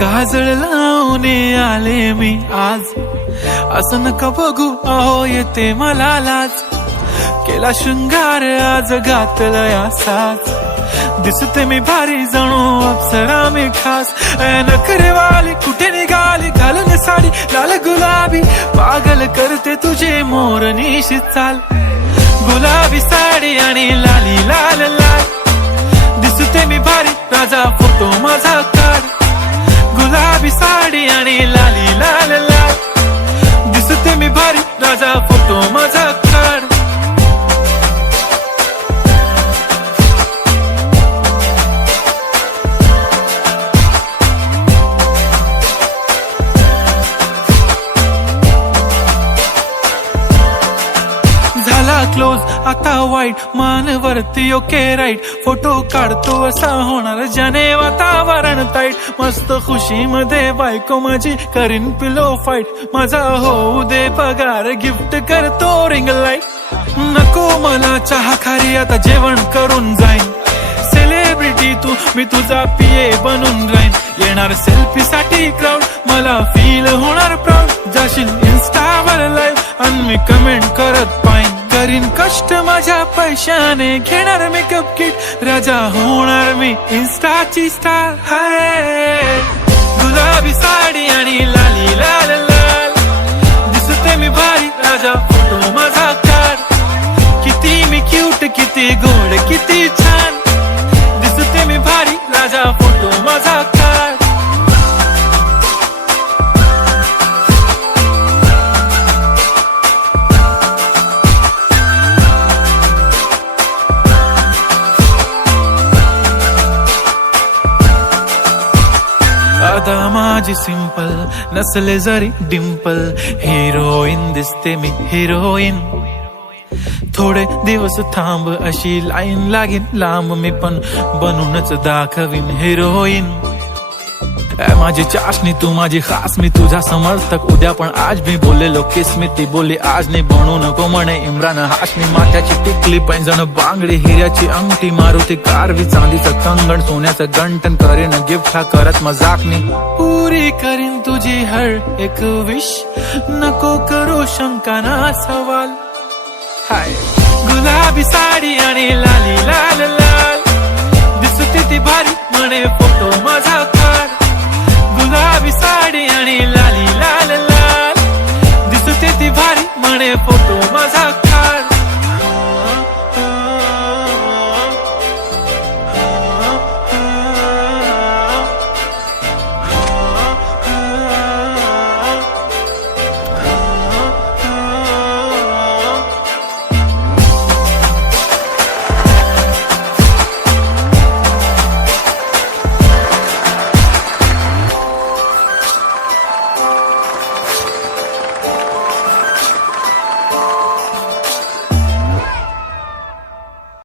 काजळ लावून आले मी आज, असं नका बघू अहो येते मला लाज. केला शृंगार आज घातलाय असाच, दिसते मी भारी जणू अप्सरा मी खास. नखरेवाली कुठे निघाली घालून साडी लाल गुलाबी, पागल करते तुझे मोरनीशी चाल. गुलाबी साडी आणि लाली लाल लाल, दिसते मी भारी राजा फोटो माझा काढ. गुलाबी साडी आणि लाली लाल लाल, दिसते मी भारी राजा फोटो माझा काढ. झाला क्लोज आता वाईट, मान वरती ओके राईट. फोटो काढतो असा होणार ज्याने वातावरण ताईट. मस्त खुशी मध्ये बायको माझी करीन पिलो फाईट. माझा होऊ दे पगार गिफ्ट करतो रिंग लाईट. नको मला चहा खारी आता जेवण करून जाईन. सेलिब्रिटी तू मी तुझा पिये बनून राहीन. येणार सेल्फी साठी क्राऊड मला फील होणार प्राऊड. जाशील इन्स्टावर लाईव्ह आणि मी कमेंट करत पाईन. करीन कष्ट माझ्या पैशाने घेणार मेकअप किट. राजा होणार मी इन्स्टाची स्टार. हाय गुलाबी साडी आणि लाली लाल लाल, दिसते मी भारी राजा फोटो माझा काढ. किती मी क्यूट किती गोड किती छान, दिसते मी भारी राजा फोटो माझा काढ. आता माझी सिंपल नसले जरी डिंपल, हिरोईन दिसते मी हिरोईन. थोडे दिवस थांब अशी लाईन लागेल लांब, मी पण बनूनच दाखवीन हिरोईन. माझी चाशनी तू माझी खास, मी तुझा समर्थक उद्या पण आज मी बोललेलो किस मी ती बोली आज नाही. बनू नको म्हणे इम्रान हाशमी. माथ्याची टिकली पैंजण बांगडी हिऱ्याची अंगठी, मारुती कारवी चांदीचं कंगण सोन्याचं गंटन. करीन गिफ्ट हा करत मजाकनी, पुरी करीन तुझी हर एक विश. नको करू शंका ना सवाल. हाय गुलाबी साडी आणि लाली लाल लाल, दिसते ती भारी म्हणे फोटो